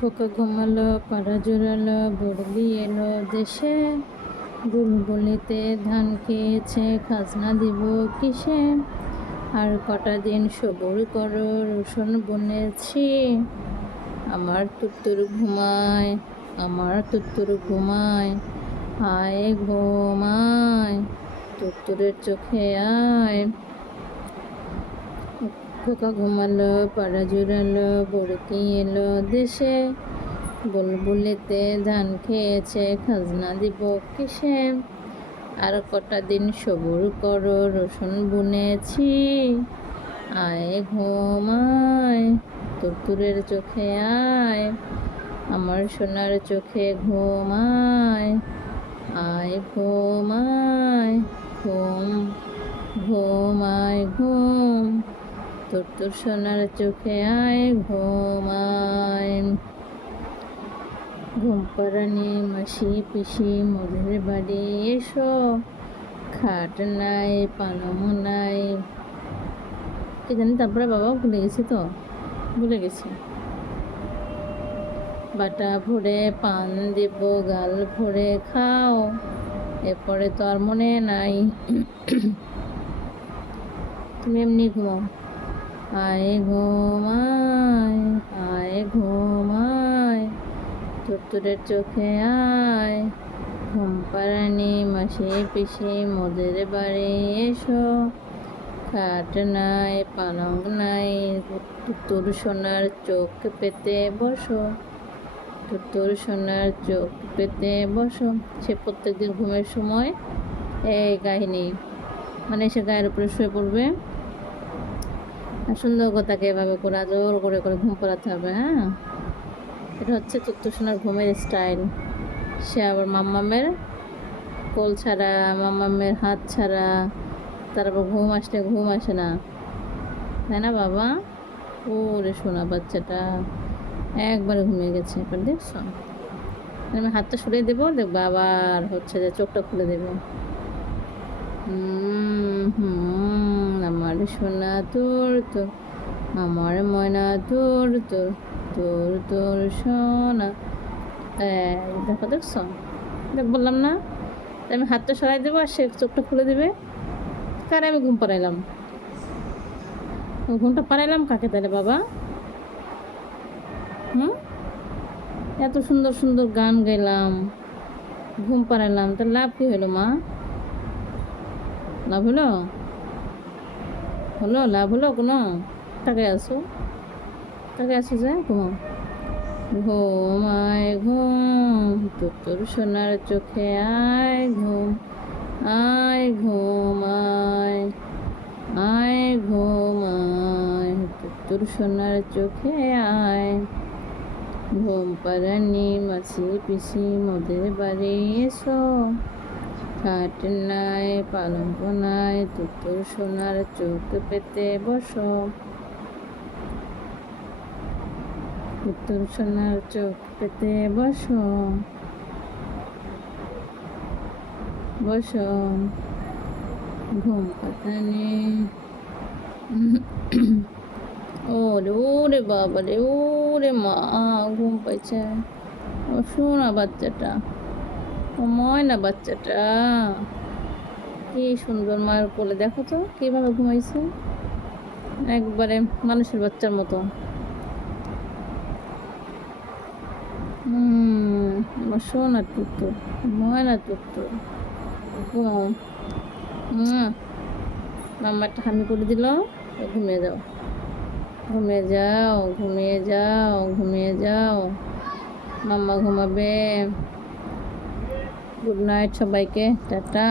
খোকা ঘুমালো, পাড়া জোড়ালো, বর্দি এলো দেশে। বুলবুলিতে ধান খেয়েছে, খাজনা দিব কিসে? আর কটা দিন সবুর করো, রসুন বুনেছি। আমার তুত্তুর ঘুমায়, আমার তুত্তুর ঘুমায়, আয় ঘুমায়, তুত্তুরের চোখে আয়। খোকা ঘুমালো, পাড়া জোড়ালো, বড়কি এলো দেশে। বুলবুলিতে ধান খেয়েছে, খাজনা দিব কিসে? আর কটা দিন সবুর করো, রসুন বুনেছি। আয় ঘুমায়, তুতুরের চোখে আয়, আমার সোনার চোখে ঘুমায়, আয় ঘুমায়, ঘুম ঘুমায় ঘুম, তোর সোনার চোখে আয় ঘুমায়। ঘুম পাড়ানি মাসি পিসি মোদের বাড়ি এসো। খাট নাই, পালং নাই, কি জানি তারপরে বাবা ভুলে গেছি, তো ভুলে গেছি। বাটা ভরে পান দেব, গাল ভরে খাও, এরপরে তো আর মনে নাই। তুমি এমনি ঘুমাও। আয় ঘুমায়, আয় ঘুমায়, তুতুরের চোখে আয়। ঘুম পাড়ানি মাসি পিসি মোদের বাড়ি এসো। খাট নাই, পালং নাই, তুতুর সোনার চোখ পেতে বসো, তুতুর সোনার চোখ পেতে বসো। সে প্রত্যেকদিন ঘুমের সময় এই কাহিনী, মানে সে গায়ের উপরে শুয়ে পড়বে, আর সুন্দর কথাকে এভাবে করে আদর করে করে ঘুম পাড়াতে হবে। হ্যাঁ, এটা হচ্ছে তুত্তুর সোনার ঘুমের স্টাইল। সে আবার মাম্মামের কোল ছাড়া, মাম্মামের হাত ছাড়া তারপর ঘুম আসলে ঘুম আসে না, তাই না বাবা? ওরে সোনা বাচ্চাটা একবারে ঘুমিয়ে গেছে। এবার দেখছো, আমি হাতটা সরিয়ে দেবো, দেখবো আবার হচ্ছে যে চোখটা খুলে দেবে। আমার সোনা তোর তোর, আমার ময়না তোর তোর, তোর তোর সোনা। দেখো, দেখছো, দেখ বললাম না, আমি হাতটা সরাই দেবো আর সে চোখটা খুলে দেবে। কারে আমি ঘুম পাড়াইলাম? ঘুমটা পাড়াইলাম কাকে তাহলে বাবা? এত সুন্দর সুন্দর গান গাইলাম, ঘুম পাড়াইলাম, তার লাভ কি হলো মা? লাভ হলো? হলো লাভ হলো কোনো? তাকে আসো, তাকে আসো, যে ঘুম ঘুমায় ঘুম, তোর সোনার চোখে আয় ঘুম, আয় ঘুমায়, আয় ঘুমায়, তোর সোনার চোখে আয়। ঘুম পাড়ানি মাসি পিসি মোদের বাড়ি এসো। খাট নাই, পালঙ্ক নাই, তোর সোনার চোখ পেতে বসো, তোর সোনার চোখ পেতে বসো, বসো। ঘুম পাড়ানি ওরে ওরে বাবা রে, ওরে মা, ঘুম পাইছে ও সোনা বাচ্চাটা, ও ময়না বাচ্চাটা, কি সুন্দর মায়ের কোলে। দেখো তো কিভাবে ঘুমাইছে, একবারে মানুষের বাচ্চার মতো। আমার সোনা টুকটুক, ময়না টুকটুক, ঘুমাও। মাম্মা একটা হামি করে দিল, ঘুমিয়ে যাও, ঘুমিয়ে যাও, ঘুমিয়ে যাও, ঘুমিয়ে যাও, মাম্মা ঘুমাবে। গুড নাইট সবাইকে, টাটা।